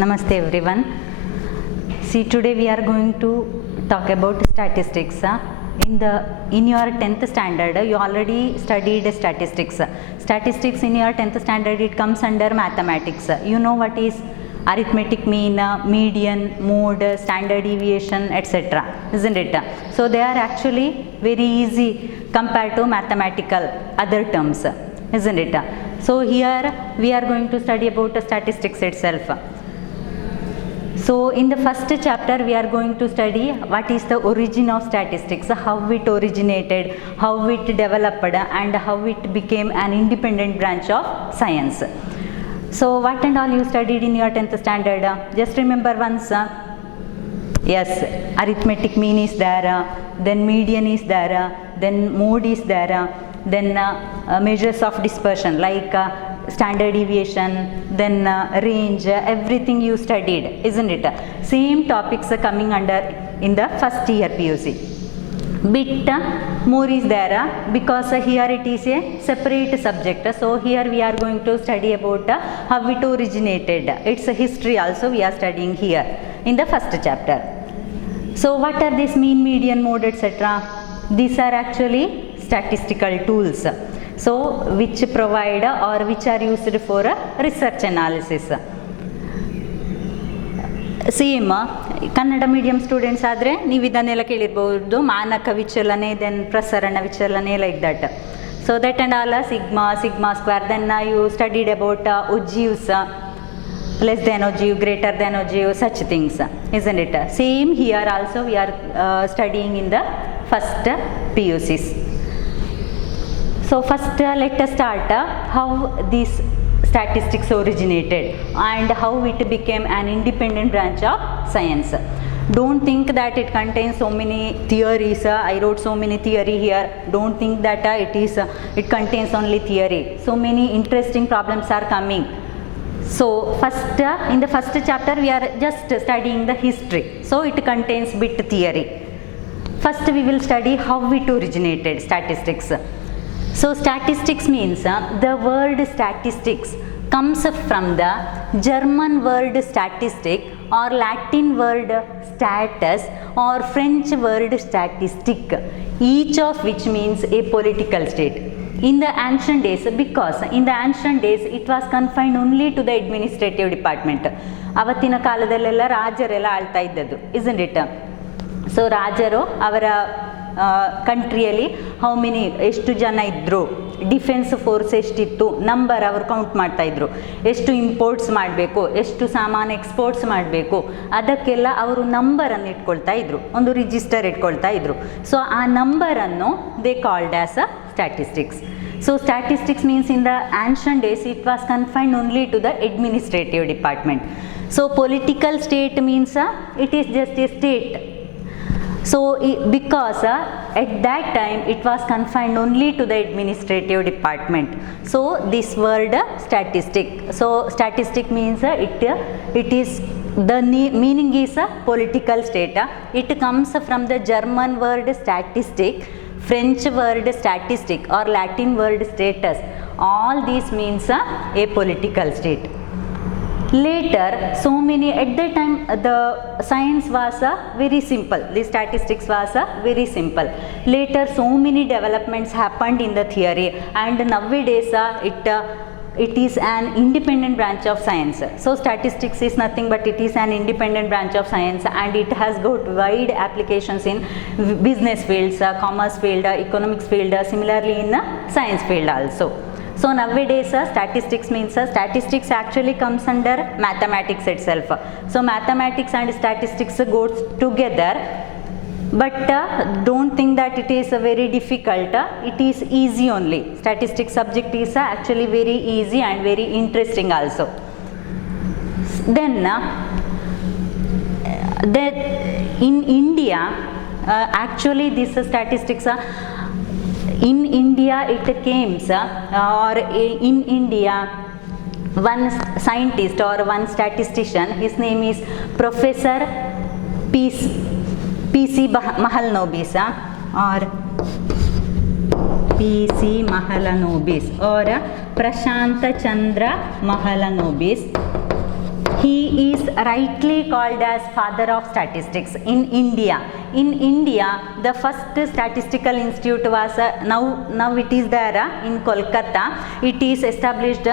Namaste everyone. See, today we are going to talk about statistics. In your 10th standard, you already studied statistics. Statistics in your 10th standard, it comes under mathematics. You know what is arithmetic mean, median, mode, standard deviation, etc. Isn't it? So they are actually very easy compared to mathematical other terms. Isn't it? So here we are going to study about statistics itself. So in the first chapter we are going to study what is the origin of statistics, how it originated, how it developed and how it became an independent branch of science. So what and all you studied in your 10th standard? Just remember once. Yes, arithmetic mean is there, then median is there, then mode is there, then measures of dispersion like standard deviation, then range, everything you studied, isn't it? Same topics are coming under in the first year PUC. Bit more is there because here it is a separate subject. So here we are going to study about how it originated. It's a history also we are studying here in the first chapter. So what are these mean, median, mode, etc.? These are actually statistical tools. So which provide or which are used for research analysis. Same Kannada medium students ಆದರೆ ನೀವು ಇದನ್ನೆಲ್ಲ ಕೇಳಿರ್ಬೋದು, ಮಾನಕ ವಿಚಲನೆ, then ಪ್ರಸರಣ ವಿಚಲನೆ, like that. So that and all sigma square. Then you studied about ogives, less than ogive, greater than ogive, such things, isn't it? Same here also we are studying in the first PUCs. So first let us start how these statistics originated and how it became an independent branch of science. Don't think that it contains so many theories. I wrote so many theory here. Don't think that it contains only theory. So many interesting problems are coming. So first in the first chapter we are just studying the history. So it contains bit theory. First we will study how it originated, statistics. So statistics means the word statistics comes from the German word statistic or Latin word status or French word statistic, each of which means a political state. In the ancient days, because in the ancient days it was confined only to the administrative department. ಅವತ್ತಿನ ಕಾಲದಲ್ಲೆಲ್ಲ ರಾಜರೆಲ್ಲ ಆಳ್ತಾ ಇದ್ದದ್ದು, isn't it? So ರಾಜರು ಅವರ ಕಂಟ್ರಿಯಲ್ಲಿ how many, ಎಷ್ಟು ಜನ ಇದ್ದರು, defence force ಎಷ್ಟಿತ್ತು, number ಅವರು ಕೌಂಟ್ ಮಾಡ್ತಾಯಿದ್ರು, ಎಷ್ಟು ಇಂಪೋರ್ಟ್ಸ್ ಮಾಡಬೇಕು, ಎಷ್ಟು ಸಾಮಾನು ಎಕ್ಸ್ಪೋರ್ಟ್ಸ್ ಮಾಡಬೇಕು, ಅದಕ್ಕೆಲ್ಲ ಅವರು ನಂಬರನ್ನು ಇಟ್ಕೊಳ್ತಾ ಇದ್ರು, ಒಂದು ರಿಜಿಸ್ಟರ್ ಇಟ್ಕೊಳ್ತಾ ಇದ್ರು. ಸೊ ಆ ನಂಬರನ್ನು they called as a statistics. So statistics means in the ancient days it was confined only to the administrative department. So political state means it is just a state. So because at that time it was confined only to the administrative department. So this word statistic. So statistic means it is the meaning is a political state. It comes from the German word statistic, French word statistic or Latin word status. All these means a political state. Later, so many, at that time the science was very simple, the statistics was very simple. Later so many developments happened in the theory and nowadays it is an independent branch of science. So statistics is nothing but it is an independent branch of science and it has got wide applications in business fields, commerce field, economics field, similarly in science field also. So nowadays statistics means statistics actually comes under mathematics itself. So mathematics and statistics goes together, but don't think that it is very difficult. It is easy only. Statistics subject is actually very easy and very interesting also. Then in India actually this statistics in India it came or in India one scientist or one statistician, his name is Professor P.C. Mahalanobis or P.C. Mahalanobis or Prashanta Chandra Mahalanobis. He is rightly called as father of statistics in India. In India, the first statistical institute was now it is there in Kolkata. It is established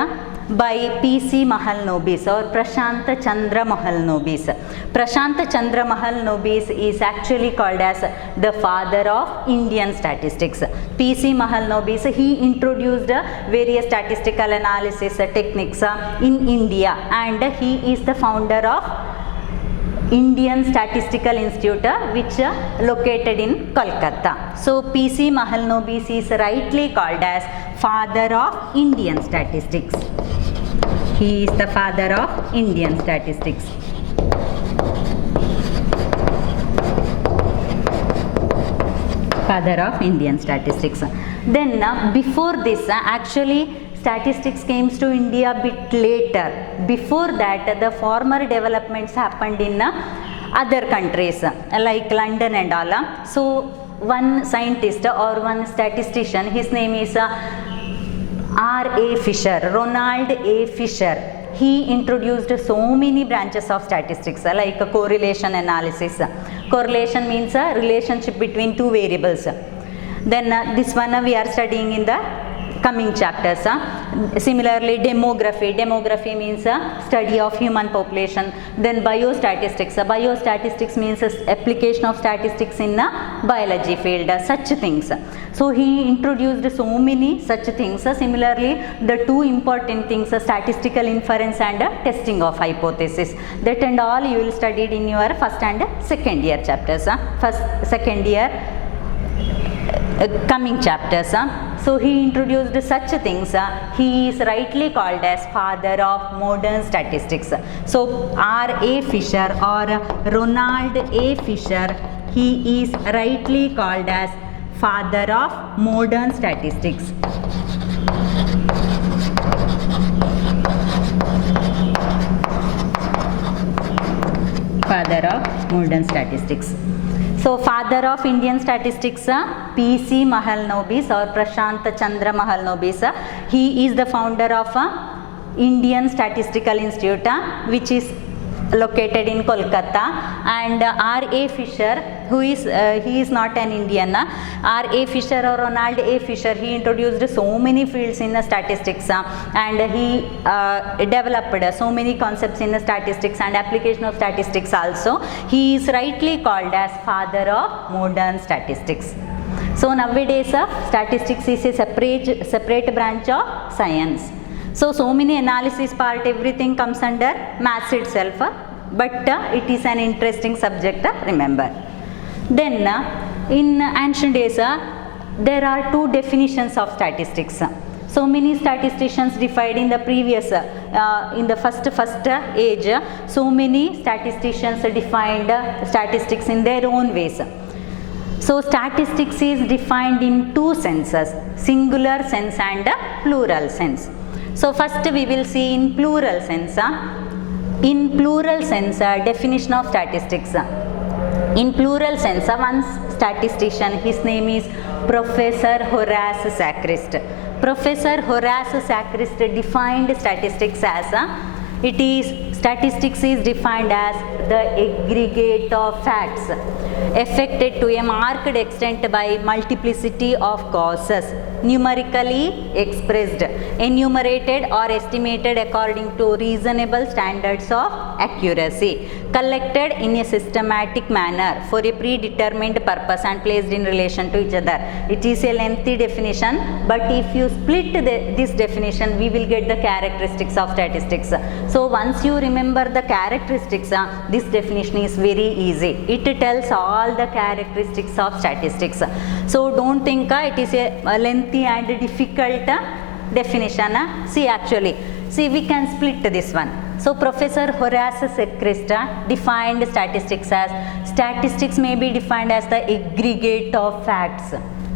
by P.C. Mahalanobis or Prashant Chandra Mahalanobis. Prashant Chandra Mahalanobis is actually called as the father of Indian statistics. P.C. Mahalanobis, he introduced various statistical analysis techniques in India, and he is the founder of Indian Statistical Institute, which located in Kolkata. So P.C. Mahalanobis is rightly called as father of Indian statistics. He is the father of Indian statistics. Father of Indian statistics. Then before this, actually statistics came to India a bit later. Before that, the former developments happened in other countries like London and all. So one scientist or one statistician, his name is R.A. Fisher, Ronald A. Fisher. He introduced so many branches of statistics like correlation analysis. Correlation means a relationship between two variables. Then this one we are studying in the coming chapters. Similarly, demography. Demography means a study of human population. Then biostatistics. Biostatistics means application of statistics in a biology field. Such things. So he introduced so many such things. Similarly, the two important things, statistical inference and testing of hypothesis. That and all you will study in your first and second year chapters. Second year coming chapters. So he introduced such things. He is rightly called as father of modern statistics. So R.A. Fisher or Ronald A. Fisher, he is rightly called as father of modern statistics. Father of modern statistics. So father of Indian statistics, P.C. Mahalanobis or Prashant Chandra Mahalanobis. He is the founder of Indian Statistical Institute, which is located in Kolkata, and R.A. Fisher, who is he is not an Indian. R.A. Fisher or Ronald A. Fisher, he introduced so many fields in the statistics, and he developed so many concepts in the statistics and application of statistics also. He is rightly called as father of modern statistics. So nowadays statistics is a separate branch of science. So many analysis part, everything comes under maths itself, but it is an interesting subject, remember. Then in ancient days, there are two definitions of statistics. So many statisticians defined in the previous, in the first age, so many statisticians defined statistics in their own ways. So statistics is defined in two senses, singular sense and plural sense. So first we will see in plural sense. In plural sense, definition of statistics. In plural sense, one statistician, his name is Professor Horace Sacchrist. Professor Horace Sacchrist defined statistics as statistics is defined as the aggregate of facts affected to a marked extent by multiplicity of causes, numerically expressed, enumerated or estimated according to reasonable standards of accuracy, collected in a systematic manner for a predetermined purpose and placed in relation to each other. It is a lengthy definition, but if you split this definition, we will get the characteristics of statistics. So once you remember the characteristics, this definition is very easy. It tells all the characteristics of statistics. So don't think it is a lengthy and difficult definition. See, we can split this one. So Professor Horace Sacchrist defined statistics as, statistics may be defined as the aggregate of facts.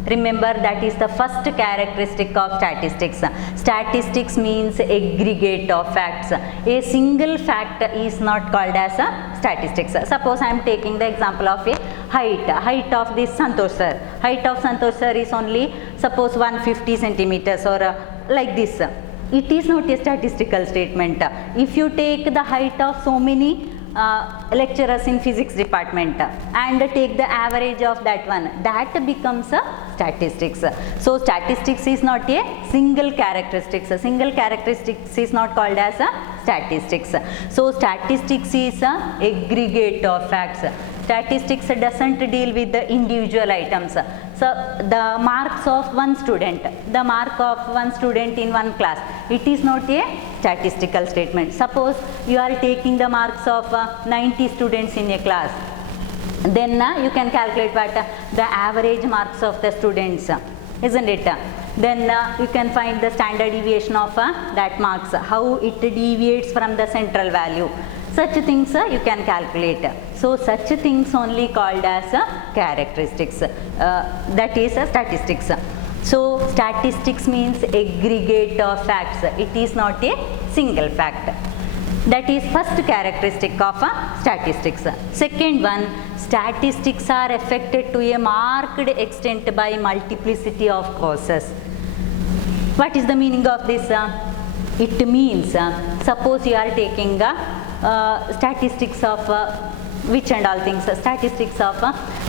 Remember, that is the first characteristic of statistics. Statistics means aggregate of facts. A single fact is not called as a statistics. Suppose I am taking the example of a height of this Santosh sir. Height of Santosh sir is only suppose 150 centimeters or like this. it is not a statistical statement. If you take the height of so many lecturers in physics department and take the average of that one, that becomes a statistics. So statistics is not a single characteristics. A single characteristics is not called as a statistics. So statistics is a aggregate of facts. Statistics doesn't deal with the individual items. So the marks of one student, the mark of one student in one class, it is not a statistical statement. Suppose you are taking the marks of 90 students in a class, then you can calculate what the average marks of the students, isn't it? Then you can find the standard deviation of that marks, how it deviates from the central value. Such things you can calculate. So such things only called as characteristics. That is statistics. So statistics means aggregate of facts. It is not a single fact. That is first characteristic of statistics. Second one, statistics are affected to a marked extent by multiplicity of causes. What is the meaning of this? It means, suppose you are taking statistics of which and all things, statistics of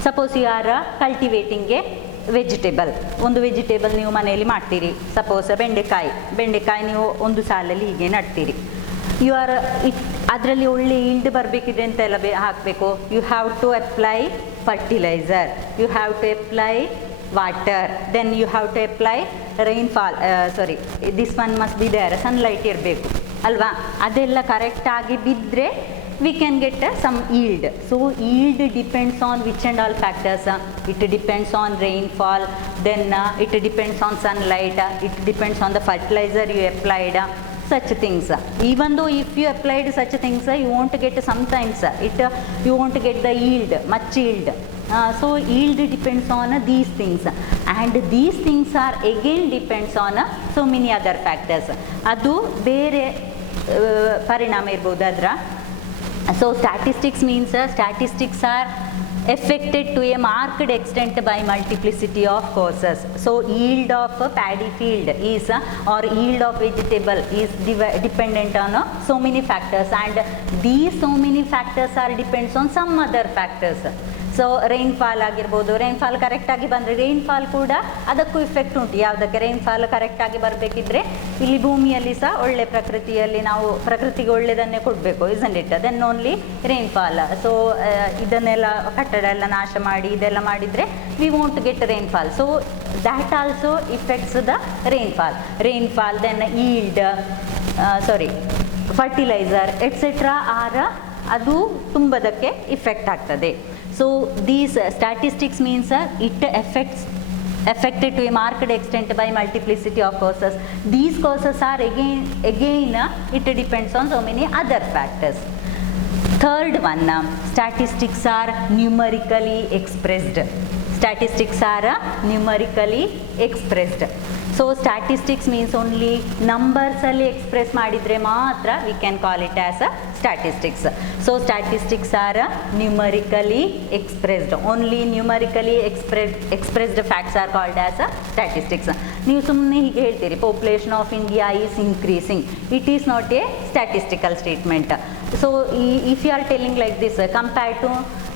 suppose you are cultivating a vegetable, ಒಂದು vegetable ನೀವು ಮನೆಯಲ್ಲಿ ಮಾಡ್ತೀರಿ. Suppose ಬೆಂಡೆಕಾಯಿ ನೀವು ಒಂದು ಸಾಲಲ್ಲಿ ಹೀಗೆ ನಡ್ತೀರಿ. You are ಅದರಲ್ಲಿ ಒಳ್ಳೆ ಈಲ್ಡ್ ಬರಬೇಕಿದೆ ಅಂತ ಎಲ್ಲ ಹಾಕಬೇಕು. You have to apply fertiliser, you have to apply water, then you have to apply rainfall, this one must be there, sunlight ಇರಬೇಕು ಅಲ್ವಾ. ಅದೆಲ್ಲ ಕರೆಕ್ಟಾಗಿ ಬಿದ್ದರೆ we can get some yield. So yield depends on which and all factors. It depends on rainfall, then it depends on sunlight, it depends on the fertilizer you applied, such things. Even though if you applied such things, you won't get sometimes you won't get the yield, much yield. So yield depends on these things, and these things are again depends on so many other factors. ಅದು ಬೇರೆ ಪರಿಣಾಮ ಇರ್ಬೋದು ಅದರ. So statistics means statistics are affected to a marked extent by multiplicity of causes. So yield of a paddy field is or yield of vegetable is dependent on so many factors, and these so many factors are depends on some other factors. So rainfall ಆಗಿರ್ಬೋದು, rainfall ಕರೆಕ್ಟಾಗಿ ಬಂದರೆ rainfall ಕೂಡ ಅದಕ್ಕೂ effect ಉಂಟು. ಯಾವುದಕ್ಕೆ rainfall ಕರೆಕ್ಟಾಗಿ ಬರಬೇಕಿದ್ರೆ ಇಲ್ಲಿ ಭೂಮಿಯಲ್ಲಿ ಸಹ ಒಳ್ಳೆ ಪ್ರಕೃತಿಯಲ್ಲಿ ನಾವು ಪ್ರಕೃತಿಗೆ ಒಳ್ಳೆಯದನ್ನೇ ಕೊಡಬೇಕು, isn't it, then only rainfall. So ಇದನ್ನೆಲ್ಲ ಕಟ್ಟಡ ಎಲ್ಲ ನಾಶ ಮಾಡಿ ಇದೆಲ್ಲ ಮಾಡಿದರೆ we won't get rainfall. So that also affects the rainfall, then yield, fertiliser etcetera are ಅದು ತುಂಬದಕ್ಕೆ ಇಫೆಕ್ಟ್ ಆಗ್ತದೆ. So these statistics means it affected to a marked extent by multiplicity of causes. These causes are again it depends on so many other factors. Third one, statistics are numerically expressed. Statistics are numerically expressed. So statistics means only numbers alli express madidre matra we can call it as a statistics. So statistics are numerically expressed. Only numerically expressed facts are called as a statistics. ನೀವು ಸುಮ್ಮನೆ ಹೀಗೆ ಹೇಳ್ತೀರಿ population of India is increasing, it is not a statistical statement. So if you are telling like this, compare to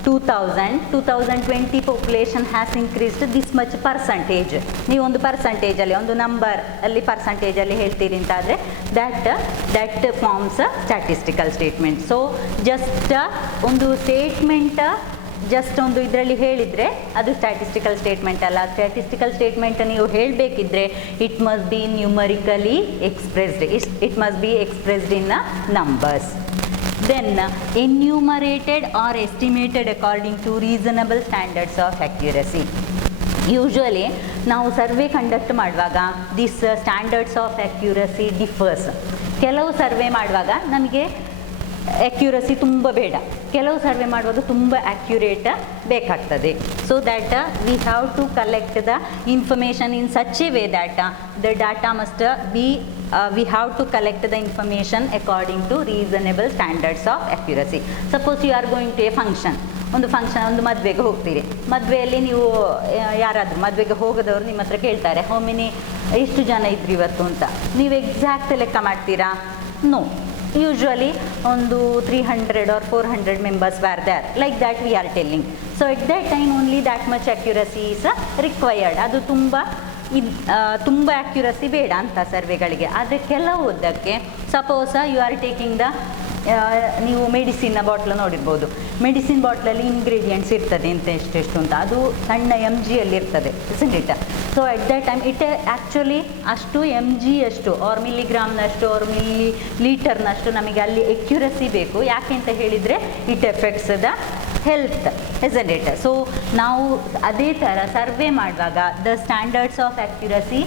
2020 population has increased this much percentage, ನೀವು ಒಂದು ಪರ್ಸಂಟೇಜಲ್ಲಿ ಒಂದು number ಅಲ್ಲಿ ಪರ್ಸಂಟೇಜಲ್ಲಿ ಹೇಳ್ತೀರಿ ಅಂತಾದರೆ that forms statistical statement. So just ಒಂದು statement just ಒಂದು ಇದರಲ್ಲಿ ಹೇಳಿದರೆ ಅದು ಸ್ಟ್ಯಾಟಿಸ್ಟಿಕಲ್ ಸ್ಟೇಟ್ಮೆಂಟ್ ಅಲ್ಲ. ಸ್ಟ್ಯಾಟಿಸ್ಟಿಕಲ್ ಸ್ಟೇಟ್ಮೆಂಟ್ ನೀವು ಹೇಳಬೇಕಿದ್ರೆ it must be numerically expressed, it must be expressed in numbers. Then enumerated or estimated according to reasonable standards of accuracy. Usually ನಾವು survey conduct ಮಾಡುವಾಗ this standards of accuracy differs. ಕೆಲವು survey ಮಾಡುವಾಗ ನಮಗೆ accuracy ತುಂಬ ಬೇಡ, ಕೆಲವು survey ಮಾಡುವಾಗ ತುಂಬ ಅಕ್ಯುರೇಟ್ ಬೇಕಾಗ್ತದೆ. So that we have to collect the information in such a way that the data must be we have to collect the information according to reasonable standards of accuracy. Suppose you are going to a function, ಒಂದು function, ಒಂದು ಮದುವೆಗೆ ಹೋಗ್ತೀರಿ. ಮದುವೆಯಲ್ಲಿ ನೀವು ಯಾರಾದರೂ ಮದುವೆಗೆ ಹೋಗದವರು ನಿಮ್ಮ ಹತ್ರ ಕೇಳ್ತಾರೆ ಹೌ ಮೆನಿ, ಎಷ್ಟು ಜನ ಇದ್ರಿ ಇವತ್ತು ಅಂತ. ನೀವು ಎಕ್ಸಾಕ್ಟ್ ಲೆಕ್ಕ ಮಾಡ್ತೀರಾ? ನೋ. Usually ಒಂದು 300 or 400 members were there, like that we are telling. So at that time only that much accuracy is required. ಅದು ತುಂಬ ಆ್ಯಕ್ಯುರಸಿ ಬೇಡ ಅಂತ ಸರ್ವೆಗಳಿಗೆ. ಆದರೆ ಕೆಲವುದಕ್ಕೆ suppose you are taking the, ನೀವು ಮೆಡಿಸಿನ್ನ ಬಾಟ್ಲ್ ನೋಡಿರ್ಬೋದು. ಮೆಡಿಸಿನ್ ಬಾಟ್ಲಲ್ಲಿ ಇಂಗ್ರೀಡಿಯೆಂಟ್ಸ್ ಇರ್ತದೆ ಅಂತ ಎಷ್ಟೆಷ್ಟು ಅಂತ, ಅದು ಸಣ್ಣ MGಯಲ್ಲಿ ಇರ್ತದೆ, isn't it? So at that time it actually ಅಷ್ಟು MG ಅಷ್ಟು ಆರ್ ಮಿಲಿಗ್ರಾಮ್ನಷ್ಟು ಆರ್ ಮಿಲಿ ಲೀಟರ್ನಷ್ಟು ನಮಗೆ ಅಲ್ಲಿ ಎಕ್ಯುರಸಿ ಬೇಕು. ಯಾಕೆ ಅಂತ ಹೇಳಿದರೆ it effects the health, isn't it? So ನಾವು ಅದೇ ಥರ ಸರ್ವೆ ಮಾಡುವಾಗ the standards of accuracy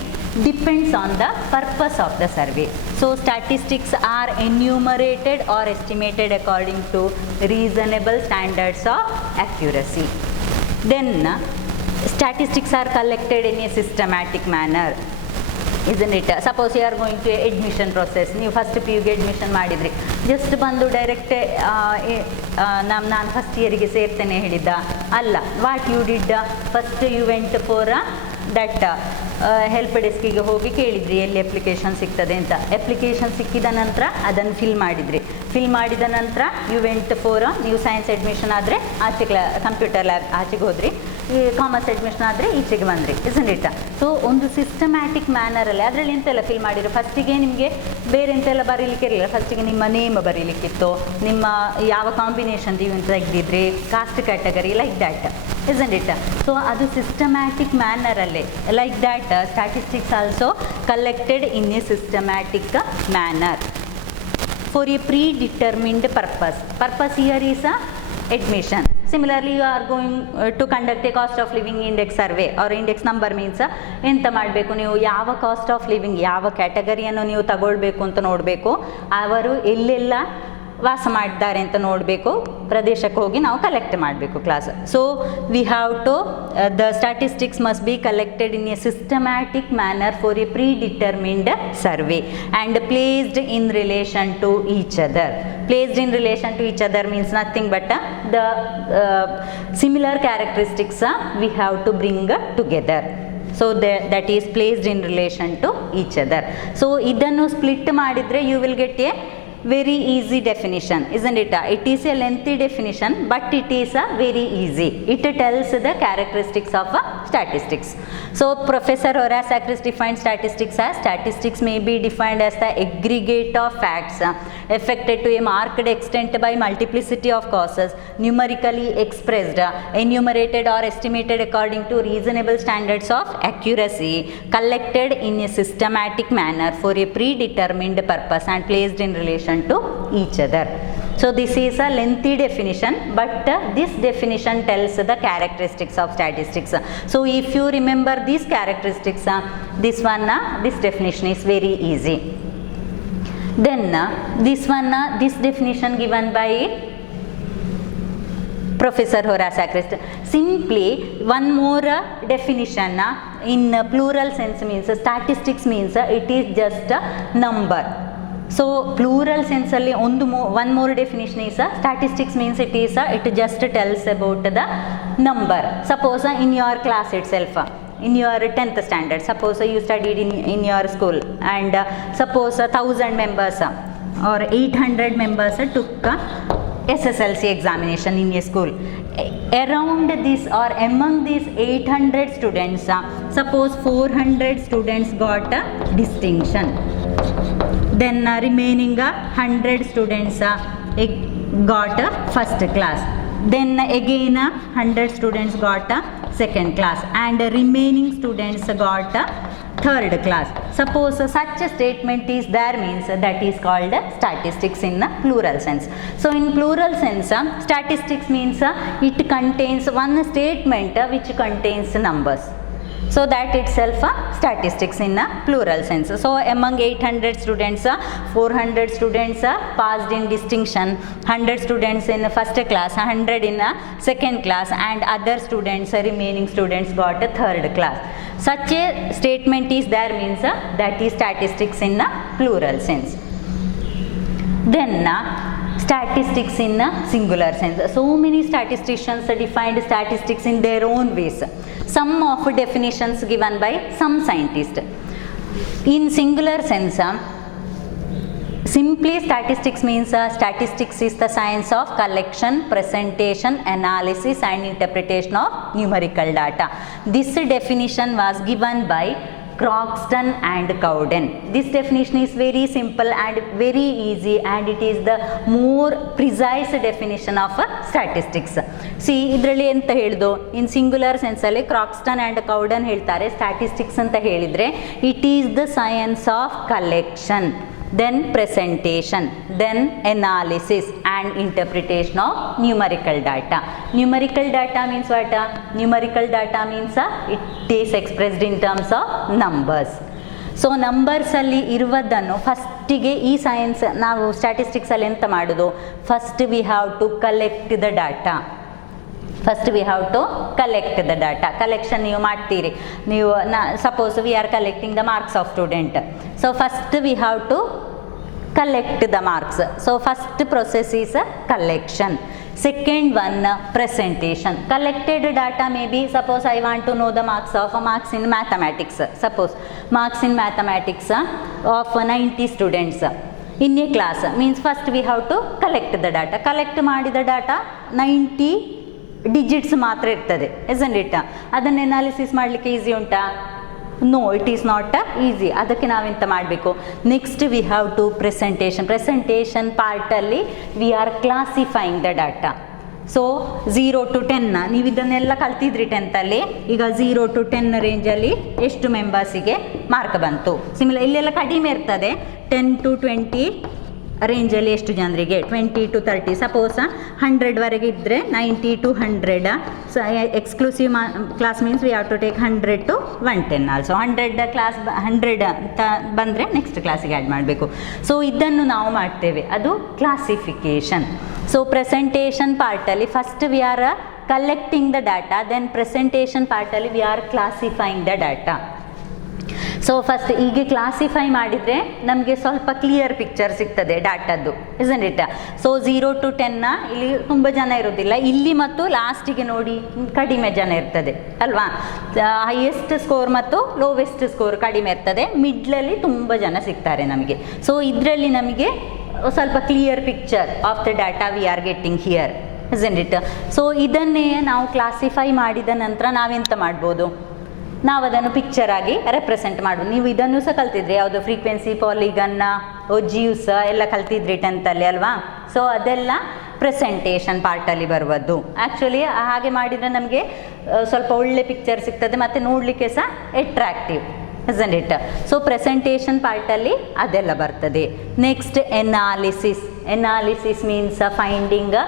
depends on the purpose of the survey. So statistics are enumerated or estimated according to reasonable standards of accuracy. Then statistics are collected in a systematic manner, isn't it? Suppose you are going to admission process, ನೀವು first PUಗೆ admission ಮಾಡಿದ್ರಿ, just ಬಂದು direct ನಾನು first ಇಯರಿಗೆ ಸೇರ್ತೇನೆ ಹೇಳಿದ್ದ ಅಲ್ಲ. What you did, first you went for that help ಡೆಸ್ಕಿಗೆ ಹೋಗಿ ಕೇಳಿದ್ರಿ ಎಲ್ಲಿ ಅಪ್ಲಿಕೇಶನ್ ಸಿಗ್ತದೆ ಅಂತ. ಅಪ್ಲಿಕೇಶನ್ ಸಿಕ್ಕಿದ ನಂತರ ಅದನ್ನು ಫಿಲ್ ಮಾಡಿದ್ರಿ. ಫಿಲ್ ಮಾಡಿದ ನಂತರ ಯು ವೆಂಟ್ ಫಾರ್, ನೀವು ಸೈನ್ಸ್ ಅಡ್ಮಿಷನ್ ಆದರೆ ಆಚೆ ಕಂಪ್ಯೂಟರ್ ಲ್ಯಾಬ್ ಆಚೆಗೆ ಹೋದ್ರಿ, ಈ ಕಾಮರ್ಸ್ ಅಡ್ಮಿಷನ್ ಆದರೆ ಈಚೆಗೆ ಬಂದ್ರಿ, ಇಸ್ಂಟ್ ಇಟ್? ಸೊ ಒಂದು ಸಿಸ್ಟಮ್ಯಾಟಿಕ್ ಮ್ಯಾನರಲ್ಲಿ ಅದರಲ್ಲಿ ಎಂತೆಲ್ಲ ಫಿಲ್ ಮಾಡಿರೋ, ಫಸ್ಟಿಗೆ ನಿಮಗೆ ಬೇರೆ ಎಂತೆಲ್ಲ ಬರೀಲಿಕ್ಕೆ ಇರಲಿಲ್ಲ. ಫಸ್ಟಿಗೆ ನಿಮ್ಮ ನೇಮ್ ಬರೀಲಿಕ್ಕಿತ್ತು, ನಿಮ್ಮ ಯಾವ ಕಾಂಬಿನೇಷನ್ ನೀವು ತೆಗೆದಿದ್ರಿ, caste category, like that, isn't it? So ಅದು ಸಿಸ್ಟಮ್ಯಾಟಿಕ್ ಮ್ಯಾನರಲ್ಲೇ, like that statistics also collected in a systematic manner for a predetermined purpose. Purpose here is admission. Similarly, you are going to conduct a cost of living index survey or index number means ಎಂತ ಮಾಡಬೇಕು, ನೀವು ಯಾವ cost of living, ಯಾವ ಕ್ಯಾಟಗರಿಯನ್ನು ನೀವು ತಗೊಳ್ಬೇಕು ಅಂತ ನೋಡಬೇಕು, ಅವರು ಎಲ್ಲೆಲ್ಲ ವಾಸ ಮಾಡಿದ್ದಾರೆ ಅಂತ ನೋಡಬೇಕು, ಪ್ರದೇಶಕ್ಕೆ ಹೋಗಿ ನಾವು ಕಲೆಕ್ಟ್ ಮಾಡಬೇಕು class. So we have to the statistics must be collected in a systematic manner for a predetermined survey and placed in relation to each other. Placed in relation to each other means nothing but the similar characteristics we have to bring together. So that is placed in relation to each other. So idannu split madidre you will get a very easy definition, isn't it? It is a lengthy definition but it is a very easy. It tells the characteristics of statistics. So Professor Horace Sacris defined statistics as, statistics may be defined as the aggregate of facts affected to a marked extent by multiplicity of causes, numerically expressed, enumerated or estimated according to reasonable standards of accuracy, collected in a systematic manner for a predetermined purpose and placed in relation to each other. So this is a lengthy definition but this definition tells the characteristics of statistics. So if you remember these characteristics, this definition is very easy. Then this definition given by Professor Horace Sacris. Simply one more definition in plural sense means statistics means it is just a number. So plural sense alli one more definition is statistics means it just tells about the number. Suppose in your class itself, in your 10th standard, suppose you studied in your school and suppose 1000 members or 800 members took SSLC examination in a school. Around this or among these 800 students, suppose 400 students got a distinction. Then remaining 100 students got a first class. Then again 100 students got a second class and remaining students got a third class. Suppose such a statement is there means that is called statistics in a plural sense. So in plural sense statistics means it contains one statement which contains numbers. So that itself statistics in a plural sense. So among 800 students, 400 students passed in distinction, 100 students in first class, 100 in second class and other students, remaining students got a third class. Such a statement is there means that is statistics in a plural sense. Then statistics in a singular sense. So many statisticians defined statistics in their own ways. Some of definitions given by some scientists. In singular sense, simply statistics means statistics is the science of collection, presentation, analysis and interpretation of numerical data. This definition was given by Croxton and Cowden. This definition is very simple and very easy, and it is the more precise definition of statistics. See, ಇದರಲ್ಲಿ ಎಂತ ಹೇಳಿದು, ಇನ್ singular ಸೆನ್ಸಲ್ಲಿ ಕ್ರಾಕ್ಸ್ಟನ್ and ಕೌಡನ್ ಹೇಳ್ತಾರೆ statistics ಅಂತ ಹೇಳಿದರೆ it is the science of collection, then presentation, then analysis and interpretation of numerical data. Numerical data means what? Numerical data means it is expressed in terms of numbers. So ನಂಬರ್ಸಲ್ಲಿ ಇರುವುದನ್ನು ಫಸ್ಟಿಗೆ ಈ science ನಾವು ಸ್ಟ್ಯಾಟಿಸ್ಟಿಕ್ಸಲ್ಲಿ ಎಂತ ಮಾಡೋದು, first we have to collect the data. First we have to collect the data. Collection ನೀವು ಮಾಡ್ತೀರಿ, ನೀವು suppose we are collecting the marks of student. So first we have to collect the marks. So first process is collection. Second one, presentation. Collected data may be, suppose I want to know the marks in mathematics. Suppose marks in mathematics of 90 students in a class, means first we have to collect the data. Collect ಮಾಡಿದ data 90 digits ಮಾತ್ರ ಇರ್ತದೆ, isn't it? ಅದನ್ನು analysis ಮಾಡಲಿಕ್ಕೆ easy ಉಂಟಾ? No, it is not easy. ಅದಕ್ಕೆ ನಾವೆಂತ ಮಾಡಬೇಕು, next we have to presentation ಪಾರ್ಟಲ್ಲಿ we are classifying the data. So 0 to 10 ನೀವು ಇದನ್ನೆಲ್ಲ ಕಲ್ತಿದ್ರಿ 10th, ಈಗ 0 to 10 ರೇಂಜಲ್ಲಿ ಎಷ್ಟು ಮೆಂಬರ್ಸಿಗೆ ಮಾರ್ಕ್ ಬಂತು. ಸಿಮಿಲರ್ ಇಲ್ಲೆಲ್ಲ ಕಡಿಮೆ ಇರ್ತದೆ, 10 to 20 ರೇಂಜಲ್ಲಿ ಎಷ್ಟು ಜನರಿಗೆ, 20 to 30. ಸಪೋಸ್ 100ವರೆಗೆ ಇದ್ದರೆ 90 to 100. So exclusive class means we have to take 100 to 110 also. 100 class 100 ಅಂತ ಬಂದರೆ ನೆಕ್ಸ್ಟ್ ಕ್ಲಾಸಿಗೆ ಆ್ಯಡ್ ಮಾಡಬೇಕು. ಸೊ ಇದನ್ನು ನಾವು ಮಾಡ್ತೇವೆ, ಅದು ಕ್ಲಾಸಿಫಿಕೇಷನ್. ಸೊ ಪ್ರೆಸೆಂಟೇಷನ್ ಪಾರ್ಟಲ್ಲಿ first we are collecting the data, then presentation ಪಾರ್ಟಲ್ಲಿ we are classifying the data. So first ಹೀಗೆ ಕ್ಲಾಸಿಫೈ ಮಾಡಿದರೆ ನಮಗೆ ಸ್ವಲ್ಪ ಕ್ಲಿಯರ್ ಪಿಕ್ಚರ್ ಸಿಗ್ತದೆ ಡಾಟಾದ್ದು, ಇಸಂಟ್ ಇಟ್? ಸೊ 0 to 10 ಇಲ್ಲಿ ತುಂಬ ಜನ ಇರೋದಿಲ್ಲ, ಇಲ್ಲಿ ಮತ್ತು ಲಾಸ್ಟಿಗೆ ನೋಡಿ ಕಡಿಮೆ ಜನ ಇರ್ತದೆ ಅಲ್ವಾ? ಹೈಯೆಸ್ಟ್ ಸ್ಕೋರ್ ಮತ್ತು ಲೋವೆಸ್ಟ್ ಸ್ಕೋರ್ ಕಡಿಮೆ ಇರ್ತದೆ, ಮಿಡ್ಲಲ್ಲಿ ತುಂಬ ಜನ ಸಿಗ್ತಾರೆ ನಮಗೆ. ಸೊ ಇದರಲ್ಲಿ ನಮಗೆ ಸ್ವಲ್ಪ clear picture of the data we are getting here, isn't it? So ಇದನ್ನೇ ನಾವು ಕ್ಲಾಸಿಫೈ ಮಾಡಿದ ನಂತರ ನಾವೆಂತ ಮಾಡ್ಬೋದು, ನಾವು ಅದನ್ನು ಪಿಕ್ಚರ್ ಆಗಿ ರೆಪ್ರೆಸೆಂಟ್ ಮಾಡ್ಬೋದು. ನೀವು ಇದನ್ನು ಸಹ ಕಲ್ತಿದ್ರಿ, ಯಾವುದು ಫ್ರೀಕ್ವೆನ್ಸಿ, ಪಾಲಿಗನ್ನ, ಒಜಿಯೂಸ್ ಎಲ್ಲ ಕಲ್ತಿದ್ರಿ 10th ಅಲ್ವಾ? ಸೊ ಅದೆಲ್ಲ ಪ್ರೆಸೆಂಟೇಷನ್ ಪಾರ್ಟಲ್ಲಿ ಬರುವುದು. ಆ್ಯಕ್ಚುಲಿ ಹಾಗೆ ಮಾಡಿದರೆ ನಮಗೆ ಸ್ವಲ್ಪ ಒಳ್ಳೆ ಪಿಕ್ಚರ್ ಸಿಗ್ತದೆ ಮತ್ತು ನೋಡಲಿಕ್ಕೆ ಸಹ attractive, isn't it? So presentation ಪಾರ್ಟಲ್ಲಿ ಅದೆಲ್ಲ ಬರ್ತದೆ. Next analysis means finding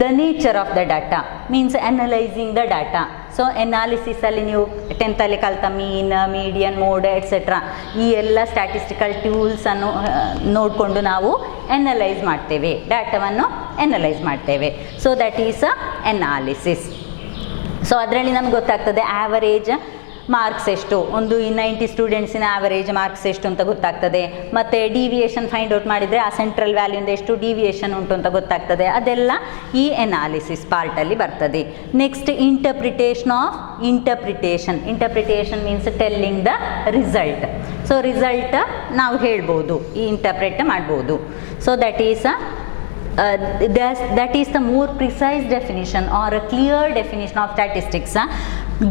the nature of the data, means analysing the data. So ಎನಾಲಿಸಿಸಲ್ಲಿ ನೀವು 10th ಕಲಿತ ಮೀನ್, ಮೀಡಿಯನ್, ಮೋಡ್ ಎಟ್ಸೆಟ್ರಾ ಈ ಎಲ್ಲ ಸ್ಟ್ಯಾಟಿಸ್ಟಿಕಲ್ ಟೂಲ್ಸನ್ನು ನೋಡಿಕೊಂಡು ನಾವು ಎನಲೈಸ್ ಮಾಡ್ತೇವೆ, ಡಾಟಾವನ್ನು ಎನಲೈಸ್ ಮಾಡ್ತೇವೆ. So that is analysis. So ಅದರಲ್ಲಿ ನಮ್ಗೆ ಗೊತ್ತಾಗ್ತದೆ ಆ್ಯಾವರೇಜ್ ಮಾರ್ಕ್ಸ್ ಎಷ್ಟು, ಒಂದು ಈ 90 ಸ್ಟೂಡೆಂಟ್ಸಿನ ಆ್ಯಾವರೇಜ್ ಮಾರ್ಕ್ಸ್ ಎಷ್ಟು ಅಂತ ಗೊತ್ತಾಗ್ತದೆ. ಮತ್ತು ಡಿವಿಯೇಷನ್ ಫೈಂಡ್ ಔಟ್ ಮಾಡಿದರೆ ಆ ಸೆಂಟ್ರಲ್ ವ್ಯಾಲ್ಯೂಯಿಂದ ಎಷ್ಟು ಡಿವಿಯೇಷನ್ ಉಂಟು ಅಂತ ಗೊತ್ತಾಗ್ತದೆ. ಅದೆಲ್ಲ ಈ ಎನಾಲಿಸಿಸ್ ಪಾರ್ಟಲ್ಲಿ ಬರ್ತದೆ. Next interpretation means telling the result. So result ನಾವು ಹೇಳ್ಬೋದು, ಈ ಇಂಟರ್ಪ್ರೆಟ್ ಮಾಡ್ಬೋದು. So that is the more precise definition or a clear definition of statistics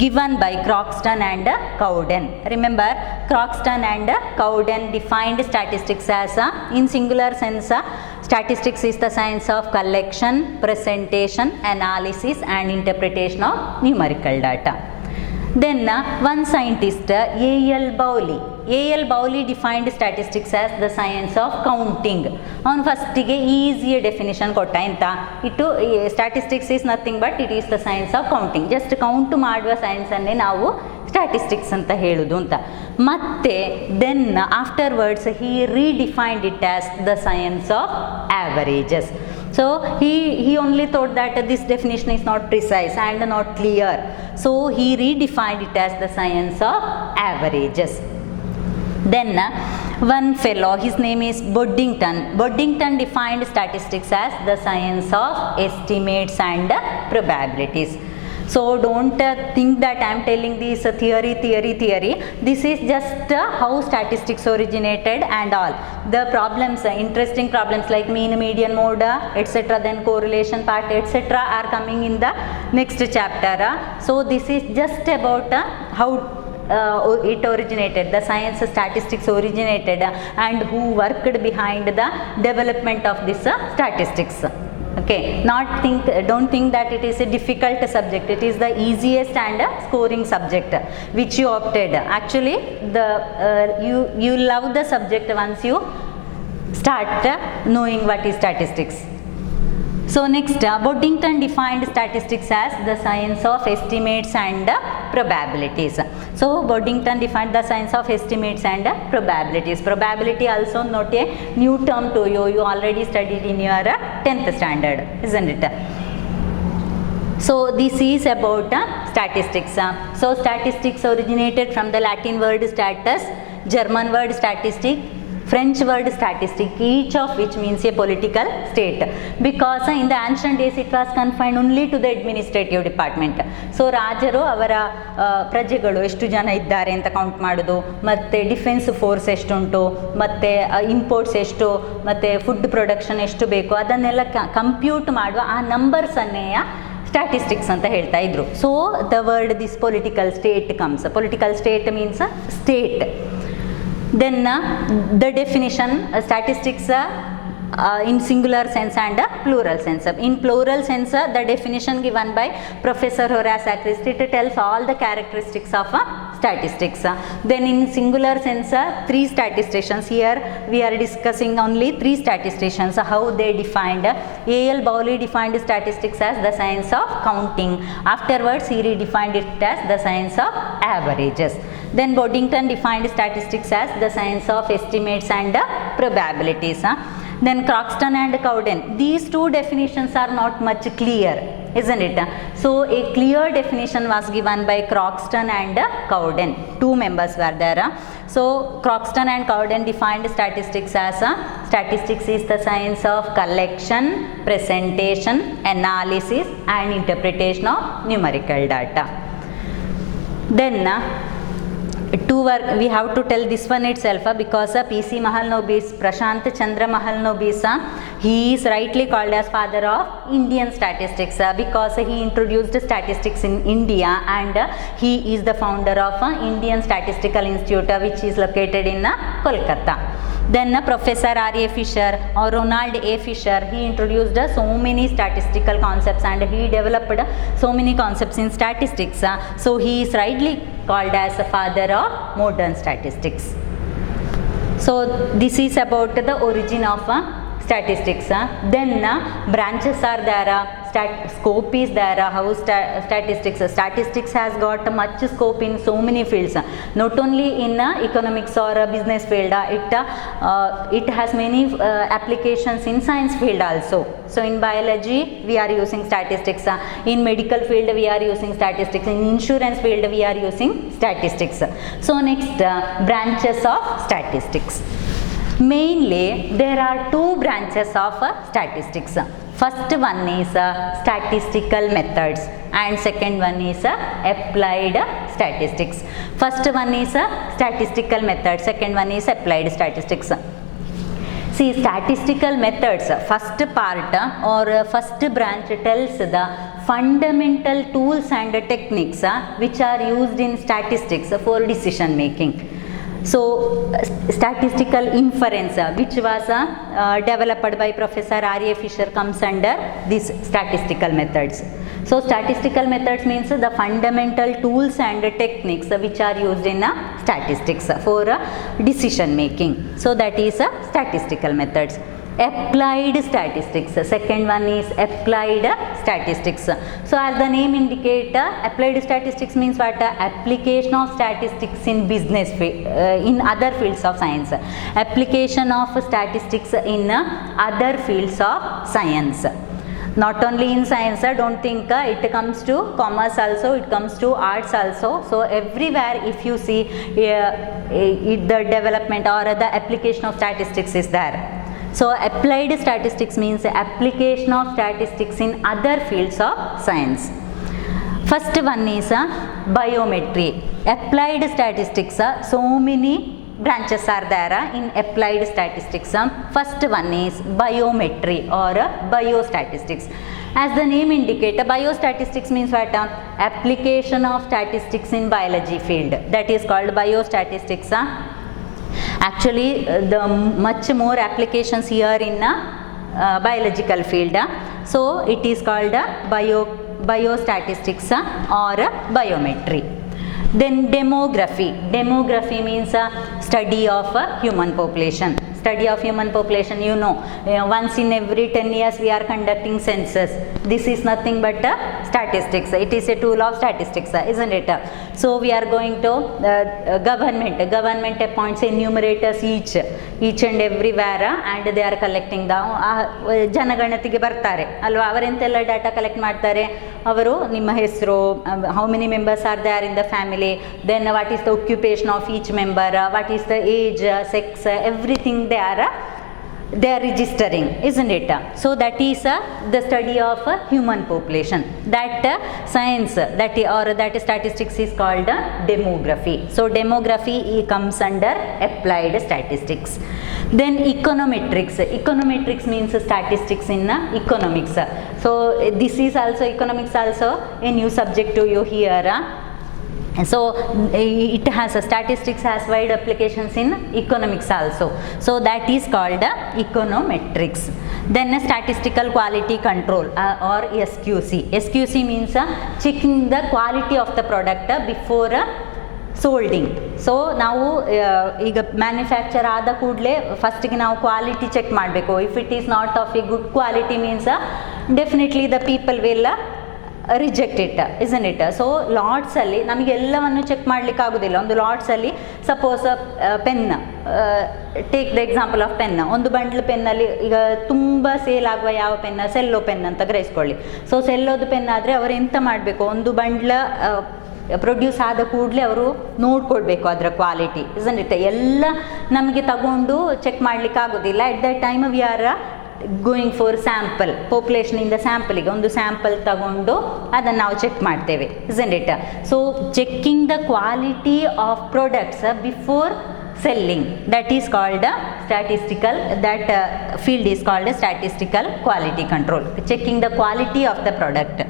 given by Croxton and Cowden. Remember, Croxton and Cowden defined statistics as in singular sense, statistics is the science of collection, presentation, analysis and interpretation of numerical data. Then one scientist, A.L. Bowley defined statistics as the science of counting. ಅವನು ಫಸ್ಟಿಗೆ ಈಸಿಯ definition ಕೊಟ್ಟ. ಎಂತ ಇಟ್ಟು statistics is nothing but it is the science of counting. Just count ಮಾಡುವ ಸೈನ್ಸನ್ನೇ ನಾವು statistics ಅಂತ ಹೇಳೋದು ಅಂತ. ಮತ್ತೆ then afterwards he redefined it as the science of averages. So he only thought that this definition is not precise and not clear. So he redefined it as the science of averages. Then one fellow, his name is Boddington. Boddington defined statistics as the science of estimates and probabilities. So don't think that I am telling this theory. This is just how statistics originated and all. The problems, interesting problems like mean, median, mode, etc. then correlation part, etc. are coming in the next chapter. So this is just about how it originated, the science statistics originated, and who worked behind the development of this statistics. Okay, don't think that it is a difficult subject. It is the easiest and scoring subject which you opted. Actually, you love the subject once you start knowing what is statistics. So next, Boddington defined statistics as the science of estimates and probabilities. So Boddington defined the science of estimates and probabilities. Probability also not a new term to you. You already studied in your 10th standard, isn't it? So this is about statistics. So statistics originated from the Latin word status, German word statistic, French word statistic, each of which means a political state, because in the ancient days it was confined only to the administrative department. So ರಾಜರು ಅವರ ಪ್ರಜೆಗಳು ಎಷ್ಟು ಜನ ಇದ್ದಾರೆ ಅಂತ count ಮಾಡೋದು, ಮತ್ತು defence force ಎಷ್ಟುಂಟು, ಮತ್ತು ಇಂಪೋರ್ಟ್ಸ್ ಎಷ್ಟು, ಮತ್ತು ಫುಡ್ ಪ್ರೊಡಕ್ಷನ್ ಎಷ್ಟು ಬೇಕು ಅದನ್ನೆಲ್ಲ ಕಂಪ್ಯೂಟ್ ಮಾಡುವ ಆ ನಂಬರ್ಸನ್ನೆಯ ಸ್ಟ್ಯಾಟಿಸ್ಟಿಕ್ಸ್ ಅಂತ ಹೇಳ್ತಾ ಇದ್ರು. So the word this political state comes. Political state means state. Then the definition, statistics in singular sense and plural sense. In plural sense, the definition given by Professor Horace Christie, it tells all the characteristics of statistics. Then in singular sense, 3 statisticians. Here we are discussing only 3 statisticians, how they defined. A.L. Bowley defined statistics as the science of counting. Afterwards he redefined it as the science of averages. Then Boddington defined statistics as the science of estimates and probabilities. Then Croxton and Cowden, these 2 definitions are not much clear, isn't it? So a clear definition was given by Croxton and Cowden. 2 members were there. So Croxton and Cowden defined statistics as statistics is the science of collection, presentation, analysis and interpretation of numerical data. Then we have to tell this one itself, because P.C. Mahalanobis, Prashant Chandra Mahalanobis, he is rightly called as father of Indian statistics, because he introduced statistics in India, and he is the founder of Indian Statistical Institute, which is located in Kolkata. Then Professor R.A. Fisher or Ronald A. Fisher, he introduced so many statistical concepts and he developed so many concepts in statistics. So he is rightly called as the father of modern statistics. So this is about the origin of statistics. Then branches are there, scope is there, how statistics has got much scope in so many fields, not only in economics or business field, it has many applications in science field also. So in biology we are using statistics, in medical field we are using statistics, in insurance field we are using statistics. So next, branches of statistics. Mainly there are 2 branches of statistics. First one is statistical methods and second one is applied statistics. First one is statistical methods, second one is applied statistics. See, statistical methods, first part or first branch tells the fundamental tools and techniques which are used in statistics for decision making. So statistical inference, which was developed by Professor R.A. Fisher, comes under these statistical methods. So statistical methods means the fundamental tools and techniques which are used in statistics for decision making. So that is statistical methods. Applied statistics, second one is applied statistics. So as the name indicates, applied statistics means what? Application of statistics in business in other fields of science, application of statistics in other fields of science. Not only in science, don't think it comes to commerce also, it comes to arts also. So everywhere if you see the development or the application of statistics is there. So applied statistics means application of statistics in other fields of science. First one is biometry. Applied statistics, so many branches are there in applied statistics. First one is biometry or biostatistics. As the name indicates, biostatistics means what? Application of statistics in biology field. That is called biostatistics. Actually, the much more applications here in biological field. So it is called biostatistics or biometry. Then demography. Demography means study of human population. Study of human population, you know, once in every 10 years we are conducting census. This is nothing but statistics. It is a tool of statistics, isn't it? So we are going to government appoints enumerators each and everywhere, and they are collecting the ಜನಗಣತಿಗೆ ಬರ್ತಾರೆ ಅಲ್ವಾ, ಅವರೆಂತೆಲ್ಲ data collect ಮಾಡ್ತಾರೆ, ಅವರು ನಿಮ್ಮ ಹೆಸರು, how many members are there in the family, then what is the occupation of each member, what is the age, sex, everything they are registering, isn't it? So that is the study of human population. That science, that statistics is called demography. So demography comes under applied statistics. Then econometrics. Econometrics means statistics in economics. So this is also economics, also a new subject to you here. So it has statistics has wide applications in economics also. So that is called econometrics. Then statistical quality control or SQC. SQC means checking the quality of the product before selling. So ನಾವು ಈಗ manufacture ಆದ ಕೂಡಲೇ ಫಸ್ಟಿಗೆ ನಾವು quality check ಮಾಡಬೇಕು. If it is not of a good quality means definitely the people will reject it, isn't it. So ಲಾಟ್ಸಲ್ಲಿ ನಮಗೆ ಎಲ್ಲವನ್ನು ಚೆಕ್ ಮಾಡಲಿಕ್ಕೆ ಆಗೋದಿಲ್ಲ. ಒಂದು ಲಾಟ್ಸಲ್ಲಿ suppose pen, take the example of pen. ಒಂದು ಬಂಡ್ಲ್ ಪೆನ್ನಲ್ಲಿ ಈಗ ತುಂಬ ಸೇಲ್ ಆಗುವ ಯಾವ ಪೆನ್, ಸೆಲ್ಲೋ ಪೆನ್ ಅಂತ ಗ್ರಹಿಸ್ಕೊಳ್ಳಿ. ಸೊ ಸೆಲ್ಲೋದು ಪೆನ್ ಆದರೆ ಅವರು ಎಂತ ಮಾಡಬೇಕು, ಒಂದು ಬಂಡ್ಲ ಪ್ರೊಡ್ಯೂಸ್ ಆದ ಕೂಡಲೇ ಅವರು ನೋಡ್ಕೊಳ್ಬೇಕು ಅದರ ಕ್ವಾಲಿಟಿ, ಇಸನ್ ಇಟ್. ಎಲ್ಲ ನಮಗೆ ತಗೊಂಡು ಚೆಕ್ ಮಾಡಲಿಕ್ಕೆ ಆಗೋದಿಲ್ಲ. At the time we are going for sample, ಪಾಪ್ಯುಲೇಷನಿಂದ ಸ್ಯಾಂಪಲಿಗೆ ಒಂದು ಸ್ಯಾಂಪಲ್ ತಗೊಂಡು ಅದನ್ನು ನಾವು ಚೆಕ್ ಮಾಡ್ತೇವೆ, isn't it. So checking the quality of products before selling, that is called statistical, that field is called statistical quality control, checking the quality of the product.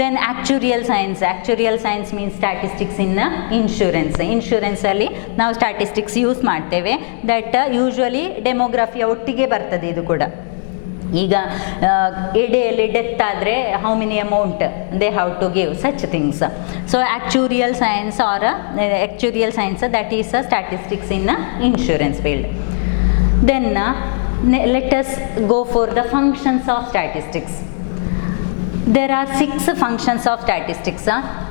Then actuarial science. Actuarial science means statistics in insurance. Insurance ಅಲ್ಲಿ ನಾವು statistics use ಮಾಡ್ತೇವೆ. that usually demography ಒಟ್ಟಿಗೆ ಬರ್ತದೆ ಇದು ಕೂಡ. ಈಗ ಎಡೆಯಲ್ಲಿ death ಆದರೆ how many amount they have to give, such things. So actuarial science or actuarial science, that is statistics in insurance field. Then let us go for the functions of statistics. There are 6 functions of statistics.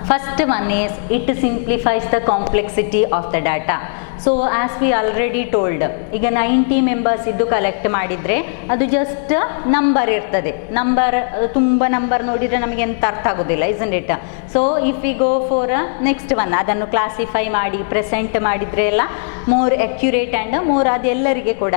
First one is it simplifies the complexity of the data. So as we already told, ಈಗ 90 members ಇದ್ದು collect ಮಾಡಿದರೆ ಅದು just number ಇರ್ತದೆ. Number ತುಂಬ number ನೋಡಿದರೆ ನಮಗೆ ಎಂತ ಅರ್ಥ ಆಗೋದಿಲ್ಲ, isn't it. So if we go for next one, ಅದನ್ನು ಕ್ಲಾಸಿಫೈ ಮಾಡಿ ಪ್ರೆಸೆಂಟ್ ಮಾಡಿದರೆ ಎಲ್ಲ ಮೋರ್ ಅಕ್ಯುರೇಟ್ ಆ್ಯಂಡ್ ಮೋರ್ ಅದು ಎಲ್ಲರಿಗೆ ಕೂಡ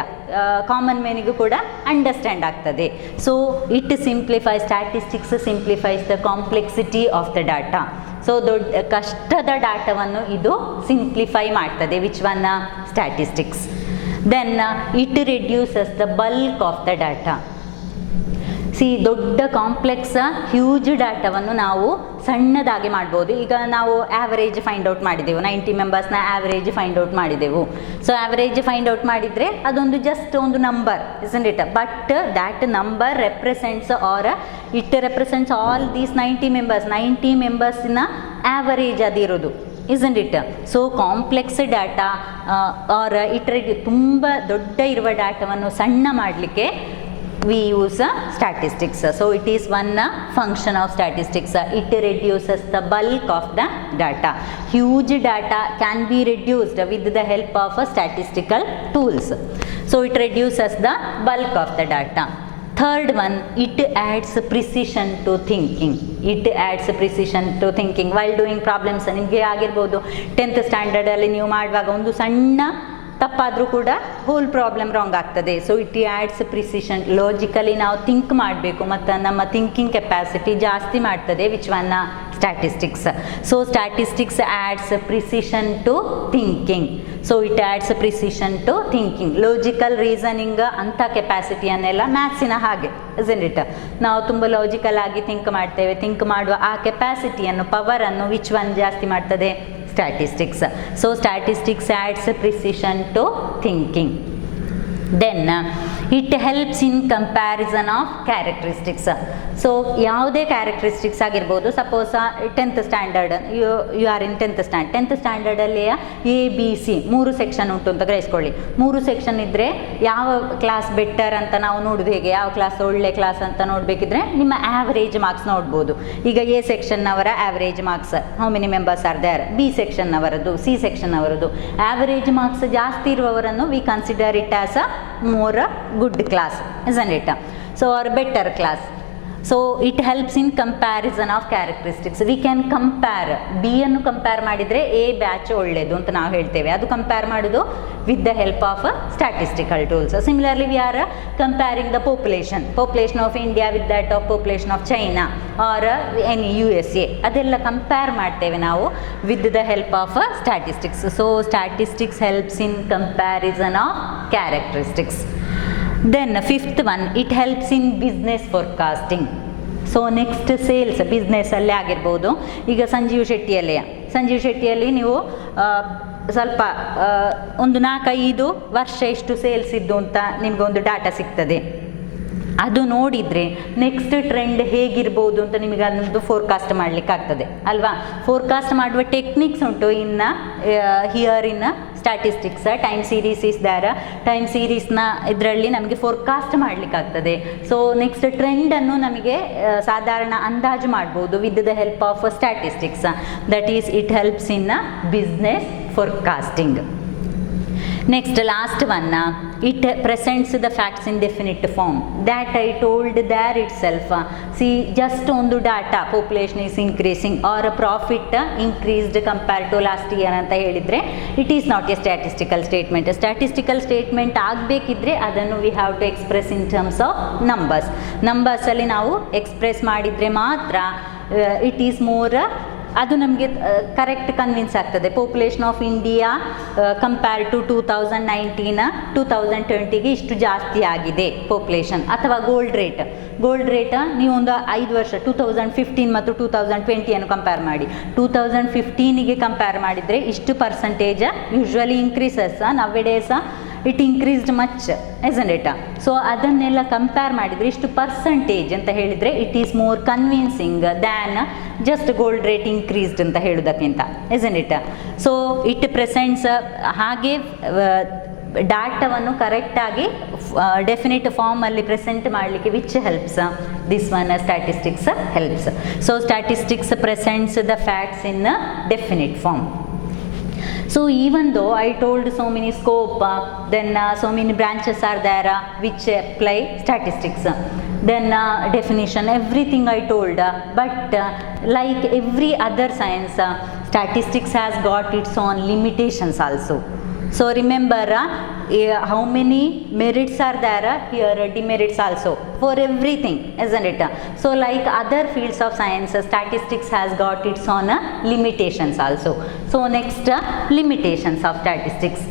ಕಾಮನ್ ಮ್ಯಾನಿಗೂ ಕೂಡ ಅಂಡರ್ಸ್ಟ್ಯಾಂಡ್ ಆಗ್ತದೆ. So it simplifies, statistics simplifies the complexity of the data. So ದೊಡ್ಡ ಕಷ್ಟದ ಡಾಟಾವನ್ನು ಇದು ಸಿಂಪ್ಲಿಫೈ ಮಾಡ್ತದೆ. Which one? Statistics. Then it reduces the bulk of the data. ದೊಡ್ಡ ಕಾಂಪ್ಲೆಕ್ಸ್ ಹ್ಯೂಜ್ ಡಾಟಾವನ್ನು ನಾವು ಸಣ್ಣದಾಗಿ ಮಾಡ್ಬೋದು. ಈಗ ನಾವು ಆ್ಯಾವರೇಜ್ ಫೈಂಡ್ ಔಟ್ ಮಾಡಿದೆವು, 90 ಮೆಂಬರ್ಸ್ನ ಆ್ಯಾವರೇಜ್ ಫೈಂಡ್ ಔಟ್ ಮಾಡಿದೆವು. ಸೊ ಆ್ಯಾವರೇಜ್ ಫೈಂಡ್ ಔಟ್ ಮಾಡಿದರೆ ಅದೊಂದು ಜಸ್ಟ್ ಒಂದು number, isn't it. But that number represents or it represents all these 90 ಮೆಂಬರ್ಸಿನ ಆ್ಯಾವರೇಜ್ ಅದಿರೋದು, isn't it. So complex data or it ತುಂಬ ದೊಡ್ಡ ಇರುವ ಡಾಟಾವನ್ನು ಸಣ್ಣ ಮಾಡಲಿಕ್ಕೆ we use statistics. So it is one function of statistics. It reduces the bulk of the data. Huge data can be reduced with the help of statistical tools. So it reduces the bulk of the data. Third one, it adds precision to thinking. It adds precision to thinking while doing problems. ನಿಮಗೆ ಆಗಿರ್ಬೋದು 10th ಸ್ಟ್ಯಾಂಡರ್ಡಲ್ಲಿ ನೀವು ಮಾಡುವಾಗ ಒಂದು ಸಣ್ಣ ತಪ್ಪಾದರೂ ಕೂಡ whole problem wrong ಆಗ್ತದೆ. So it adds precision. Logically ನಾವು ಥಿಂಕ್ ಮಾಡಬೇಕು ಮತ್ತು ನಮ್ಮ ಥಿಂಕಿಂಗ್ ಕೆಪಾಸಿಟಿ ಜಾಸ್ತಿ ಮಾಡ್ತದೆ. Which one? Statistics. So statistics adds precision to thinking. So it adds precision to thinking. Logical reasoning ಅಂಥ ಕೆಪಾಸಿಟಿಯನ್ನೆಲ್ಲ ಮ್ಯಾಥ್ಸಿನ ಹಾಗೆ ಇಸ್ಂಟ್ ಇಟ್. ನಾವು ತುಂಬ ಲಾಜಿಕಲ್ ಆಗಿ ಥಿಂಕ್ ಮಾಡ್ತೇವೆ. ಥಿಂಕ್ ಮಾಡುವ ಆ ಕೆಪಾಸಿಟಿಯನ್ನು, ಪವರನ್ನು ವಿಚ್ ಒನ್ ಜಾಸ್ತಿ ಮಾಡ್ತದೆ? Statistics. So statistics adds precision to thinking. Then it helps in comparison of characteristics. So ಯಾವುದೇ ಕ್ಯಾರೆಕ್ಟರಿಸ್ಟಿಕ್ಸ್ ಆಗಿರ್ಬೋದು. Suppose 10th standard, you are in 10th standard. 10th ಸ್ಟ್ಯಾಂಡರ್ಡಲ್ಲಿಯ ABC 3 ಸೆಕ್ಷನ್ ಉಂಟು ಅಂತ ಗ್ರಹಿಸ್ಕೊಳ್ಳಿ. 3 ಸೆಕ್ಷನ್ ಇದ್ದರೆ ಯಾವ ಕ್ಲಾಸ್ ಬೆಟರ್ ಅಂತ ನಾವು ನೋಡೋದು ಹೇಗೆ? ಯಾವ ಕ್ಲಾಸ್ ಒಳ್ಳೆ ಕ್ಲಾಸ್ ಅಂತ ನೋಡಬೇಕಿದ್ರೆ ನಿಮ್ಮ ಆ್ಯಾವ್ರೇಜ್ ಮಾರ್ಕ್ಸ್ ನೋಡ್ಬೋದು. ಈಗ A ಸೆಕ್ಷನ್ನವರ average marks how many members are there? B ಸೆಕ್ಷನ್ನವರದ್ದು, C ಸೆಕ್ಷನ್ನವರದ್ದು. ಆ್ಯಾವ್ರೇಜ್ ಮಾರ್ಕ್ಸ್ ಜಾಸ್ತಿ ಇರುವವರನ್ನು we consider it as a more good class, isn't it? So or better class. So it helps in comparison of characteristics. We can compare. B ಅನ್ನು compare ಮಾಡಿದರೆ A batch ಒಳ್ಳೆಯದು ಅಂತ ನಾವು ಹೇಳ್ತೇವೆ. ಅದು ಕಂಪೇರ್ ಮಾಡೋದು with the help of statistical tools. Similarly we are comparing the population of India with that of population of China or any USA. ಅದೆಲ್ಲ compare ಮಾಡ್ತೇವೆ ನಾವು with the help of statistics. So statistics helps in comparison of characteristics. Then 5th one, it helps in business forecasting. So next sales ಬಿಸ್ನೆಸ್ಸಲ್ಲೇ ಆಗಿರ್ಬೋದು. ಈಗ ಸಂಜೀವ್ ಶೆಟ್ಟಿಯಲ್ಲಿ ನೀವು ಸ್ವಲ್ಪ ಒಂದು 4-5 ವರ್ಷ ಎಷ್ಟು ಸೇಲ್ಸ್ ಇದ್ದು ಅಂತ ನಿಮಗೆ ಒಂದು ಡಾಟಾ ಸಿಗ್ತದೆ. ಅದು ನೋಡಿದರೆ ನೆಕ್ಸ್ಟ್ ಟ್ರೆಂಡ್ ಹೇಗಿರ್ಬೋದು ಅಂತ ನಿಮಗೆ ಅದೊಂದು ಫೋರ್ಕಾಸ್ಟ್ ಮಾಡಲಿಕ್ಕಾಗ್ತದೆ ಅಲ್ವಾ. ಫೋರ್ಕಾಸ್ಟ್ ಮಾಡುವ ಟೆಕ್ನಿಕ್ಸ್ ಉಂಟು here in statistics. Time series is there. Time ಸೀರೀಸ್ನ ಇದರಲ್ಲಿ ನಮಗೆ ಫೋರ್ಕಾಸ್ಟ್ ಮಾಡಲಿಕ್ಕಾಗ್ತದೆ. ಸೊ ನೆಕ್ಸ್ಟ್ ಟ್ರೆಂಡನ್ನು ನಮಗೆ ಸಾಧಾರಣ ಅಂದಾಜು ಮಾಡ್ಬೋದು with the help of statistics. That is it helps in business forecasting. Next, last one, it presents the facts in definite form. That I told there itself. See, just on the data, population is increasing or a profit increased compared to last year anta helidre, it is not a statistical statement. A statistical statement ಆಗಬೇಕಿದ್ರೆ ಅದನ್ನು we have to express in terms of numbers. Numbers ಅಲ್ಲಿ ನಾವು express ಮಾಡಿದರೆ ಮಾತ್ರ it is more ಅದು ನಮಗೆ correct convince ಆಗ್ತದೆ. Population of India compare to 2019 2020ಗೆ ಇಷ್ಟು ಜಾಸ್ತಿ ಆಗಿದೆ ಪಾಪ್ಯುಲೇಷನ್. ಅಥವಾ ಗೋಲ್ಡ್ ರೇಟ್ ನೀವು ಒಂದು 5 ವರ್ಷ 2015 ಮತ್ತು 2020 ಕಂಪೇರ್ ಮಾಡಿ. 2015ಗೆ ಕಂಪೇರ್ ಮಾಡಿದರೆ ಇಷ್ಟು percentage usually increases. Nowadays it increased much, isn't it? So ಅದನ್ನೆಲ್ಲ ಕಂಪೇರ್ ಮಾಡಿದರೆ ಇಷ್ಟು ಪರ್ಸೆಂಟೇಜ್ ಅಂತ ಹೇಳಿದರೆ it is more convincing than just gold rate increased ಅಂತ ಹೇಳೋದಕ್ಕಿಂತ, isn't it? So it presents ಹಾಗೆ ಡಾಟಾವನ್ನು ಕರೆಕ್ಟಾಗಿ ಡೆಫಿನಿಟ್ ಫಾರ್ಮಲ್ಲಿ ಪ್ರೆಸೆಂಟ್ ಮಾಡಲಿಕ್ಕೆ which helps? This one statistics helps. So statistics presents the facts in definite form. So even though I told so many scope, then so many branches are there which apply statistics, then definition, everything I told, but like every other science, statistics has got its own limitations also. So remember how many merits are there, here demerits also for everything, isn't it? So like other fields of science, statistics has got its own limitations also. So next, limitations of statistics.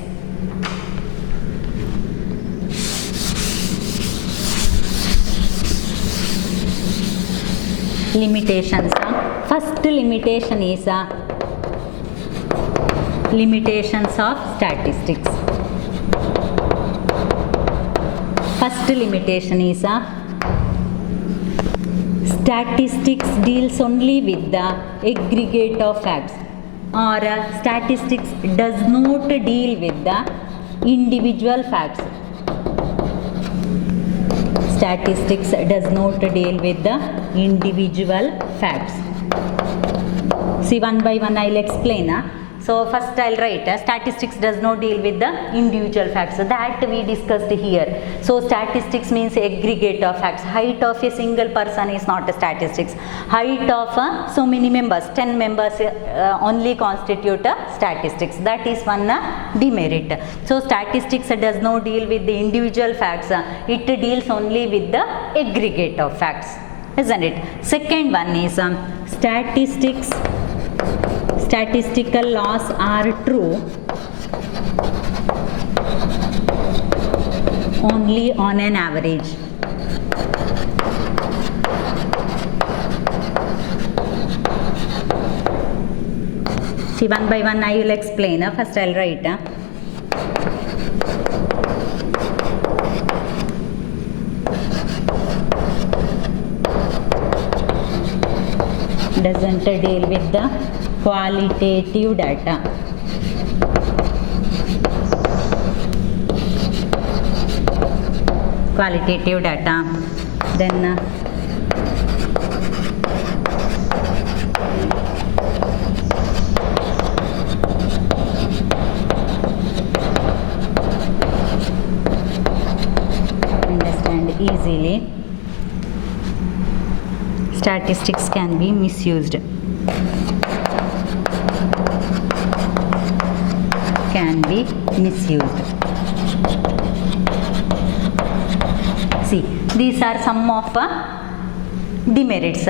Limitations. First limitation is limitations of statistics. First limitation is statistics deals only with the aggregate of facts, or statistics does not deal with the individual facts. Statistics does not deal with the individual facts. See, one by one I'll explain. So first I'll write statistics does not deal with the individual facts that we discussed here. So statistics means aggregate of facts. Height of a single person is not a statistics. Height of so many members, 10 members only constitute statistics. That is one demerit. So statistics does not deal with the individual facts. It deals only with the aggregate of facts, isn't it? Second one is statistical laws are true only on an average. See, one by one I will explain. First I'll write doesn't deal with the qualitative data. Qualitative data. Then understand easily. Statistics can be misused. Can be misused. See, these are some of demerits.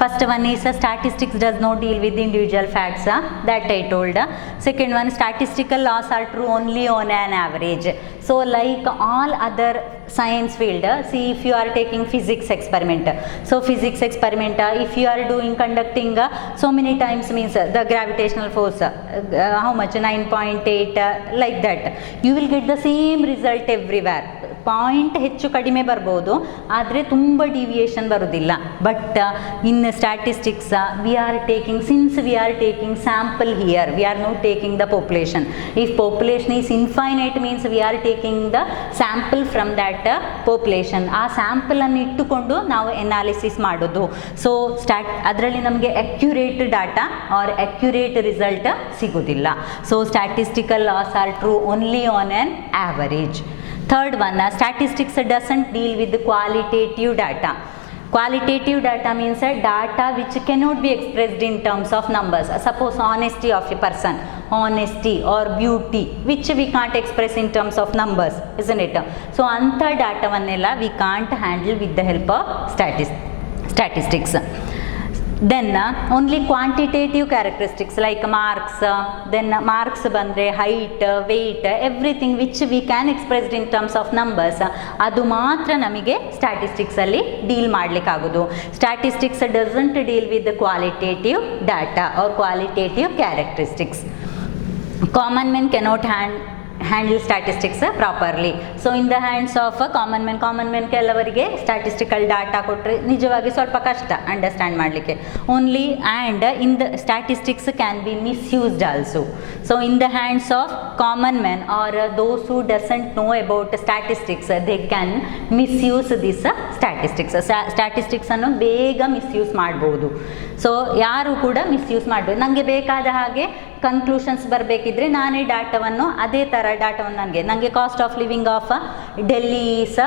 First one is statistics does not deal with individual facts, that I told. Second one, statistical laws are true only on an average. So like all other science field, see, if you are taking physics experiment, so physics experiment if you are conducting so many times, means the gravitational force how much, 9.8 like that, you will get the same result everywhere. Point ಹೆಚ್ಚು ಕಡಿಮೆ ಬರ್ಬೋದು, ಆದರೆ ತುಂಬ deviation ಬರೋದಿಲ್ಲ. But in statistics we are taking sample here, we are not taking the population. If population is infinite means we are taking the sample from that population. ಆ ಸ್ಯಾಂಪಲನ್ನು ಇಟ್ಟುಕೊಂಡು ನಾವು ಎನಾಲಿಸಿಸ್ ಮಾಡೋದು. ಸೊ ಅದರಲ್ಲಿ ನಮಗೆ accurate data or accurate result ಸಿಗೋದಿಲ್ಲ. So statistical laws are true only on on average. Third one, statistics doesn't deal with the qualitative data. Qualitative data means data which cannot be expressed in terms of numbers. Suppose honesty of a person, honesty or beauty, which we can't express in terms of numbers, isn't it? So anta data vannella we can't handle with the help of statistics. Then only quantitative characteristics like marks, then marks bandre height, weight, everything which we can express in terms of numbers, adu matra namige statistics alli deal madlik agudu. Statistics doesn't deal with the qualitative data or qualitative characteristics. Common man cannot handle statistics properly. So in the hands of a common man ಕೆಲವರಿಗೆ statistical data ಕೊಟ್ಟರೆ ನಿಜವಾಗಿ ಸ್ವಲ್ಪ ಕಷ್ಟ understand ಮಾಡಲಿಕ್ಕೆ. only and in the statistics can be misused also. So in the hands of common man or those who doesn't know about statistics, they can misuse this statistics. Statistics ಅನ್ನು ಬೇಗ misuse ಮಾಡಬಹುದು. So ಯಾರು ಕೂಡ misuse ಮಾಡಬೇಕು. ನನಗೆ ಬೇಕಾದ ಹಾಗೆ conclusions ಬರಬೇಕಿದ್ರೆ ನಾನೇ ಡಾಟಾವನ್ನು ಅದೇ ಥರ ಡಾಟಾವನ್ನು ನನಗೆ cost of living of Delhi is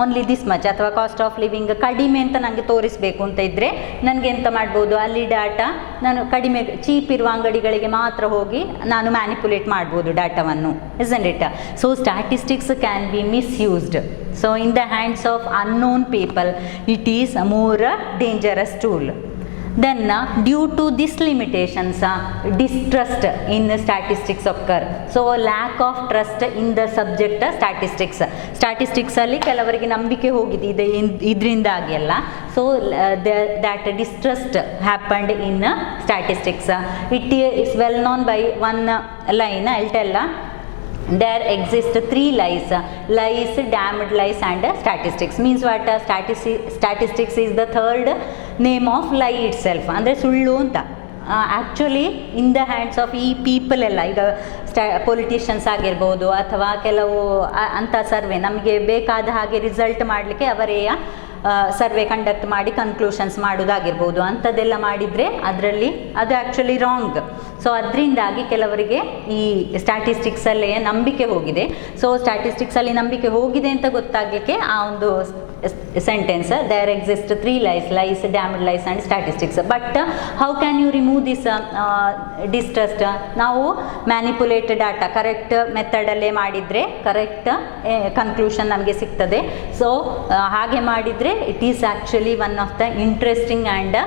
only this much ಅಥವಾ ಕಾಸ್ಟ್ ಆಫ್ ಲಿವಿಂಗ್ ಕಡಿಮೆ ಅಂತ ನನಗೆ ತೋರಿಸಬೇಕು ಅಂತ ಇದ್ದರೆ ನನಗೆ ಎಂತ ಮಾಡ್ಬೋದು, ಅಲ್ಲಿ ಡಾಟಾ ನಾನು ಕಡಿಮೆ ಚೀಪ್ ಇರುವ ಅಂಗಡಿಗಳಿಗೆ ಮಾತ್ರ ಹೋಗಿ ನಾನು ಮ್ಯಾನಿಪುಲೇಟ್ ಮಾಡ್ಬೋದು ಡಾಟಾವನ್ನು, isn't it? So statistics can be misused. So in the hands of unknown people it is a more dangerous tool. Then due to these limitations, distrust in statistics occur. So lack of trust in the subject statistics ಅಲ್ಲಿ ಕೆಲವರಿಗೆ ನಂಬಿಕೆ ಹೋಗಿದೆ ಇದರಿಂದಾಗಿ ಎಲ್ಲ. So that distrust happened in statistics. It is well known by one line, I'll tell. There exist three lies: damned lies and statistics. Means what? Statistics is the third name of lie itself. ಅಂದರೆ ಸುಳ್ಳು ಅಂತ. Actually in the hands of ಈ people ಎಲ್ಲ, ಈಗ politicians ಆಗಿರ್ಬೋದು ಅಥವಾ ಕೆಲವು ಅಂಥ ಸರ್ವೆ ನಮಗೆ ಬೇಕಾದ ಹಾಗೆ ರಿಸಲ್ಟ್ ಮಾಡಲಿಕ್ಕೆ ಅವರೇ ಸರ್ವೆ ಕಂಡಕ್ಟ್ ಮಾಡಿ ಕನ್ಕ್ಲೂಷನ್ಸ್ ಮಾಡೋದಾಗಿರ್ಬೋದು, ಅಂಥದ್ದೆಲ್ಲ ಮಾಡಿದರೆ ಅದರಲ್ಲಿ ಅದು ಆ್ಯಕ್ಚುಲಿ ರಾಂಗ್. ಸೊ ಅದರಿಂದಾಗಿ ಕೆಲವರಿಗೆ ಈ ಸ್ಟ್ಯಾಟಿಸ್ಟಿಕ್ಸಲ್ಲೇ ನಂಬಿಕೆ ಹೋಗಿದೆ. ಸೊ ಸ್ಟ್ಯಾಟಿಸ್ಟಿಕ್ಸಲ್ಲಿ ನಂಬಿಕೆ ಹೋಗಿದೆ ಅಂತ ಗೊತ್ತಾಗಲಿಕ್ಕೆ ಆ ಒಂದು sentence, there exist 3 lies, damned lies and statistics. But how can you remove this distrust? ನಾವು ಮ್ಯಾನಿಪುಲೇಟ್ ಡಾಟಾ ಕರೆಕ್ಟ್ ಮೆಥಡಲ್ಲೇ ಮಾಡಿದರೆ ಕರೆಕ್ಟ್ ಕನ್ಕ್ಲೂಷನ್ ನಮಗೆ ಸಿಗ್ತದೆ. ಸೊ ಹಾಗೆ ಮಾಡಿದರೆ it is actually one of the interesting and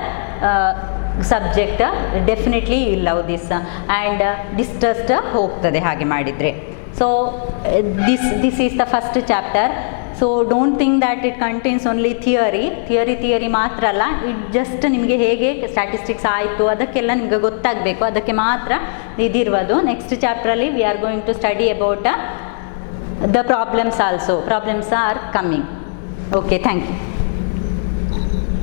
subject. Definitely you love this and distrust ಹೋಗ್ತದೆ ಹಾಗೆ ಮಾಡಿದರೆ. So this is the first chapter. So don't think that it contains only theory ಮಾತ್ರ ಅಲ್ಲ, it just ನಿಮಗೆ ಹೇಗೆ statistics ಆಯಿತು ಅದಕ್ಕೆಲ್ಲ ನಿಮಗೆ ಗೊತ್ತಾಗಬೇಕು, ಅದಕ್ಕೆ ಮಾತ್ರ ಇದಿರುವುದು. ನೆಕ್ಸ್ಟ್ ಚಾಪ್ಟ್ರಲ್ಲಿ we are going to study about the problems also. Problems are coming. Okay, thank you.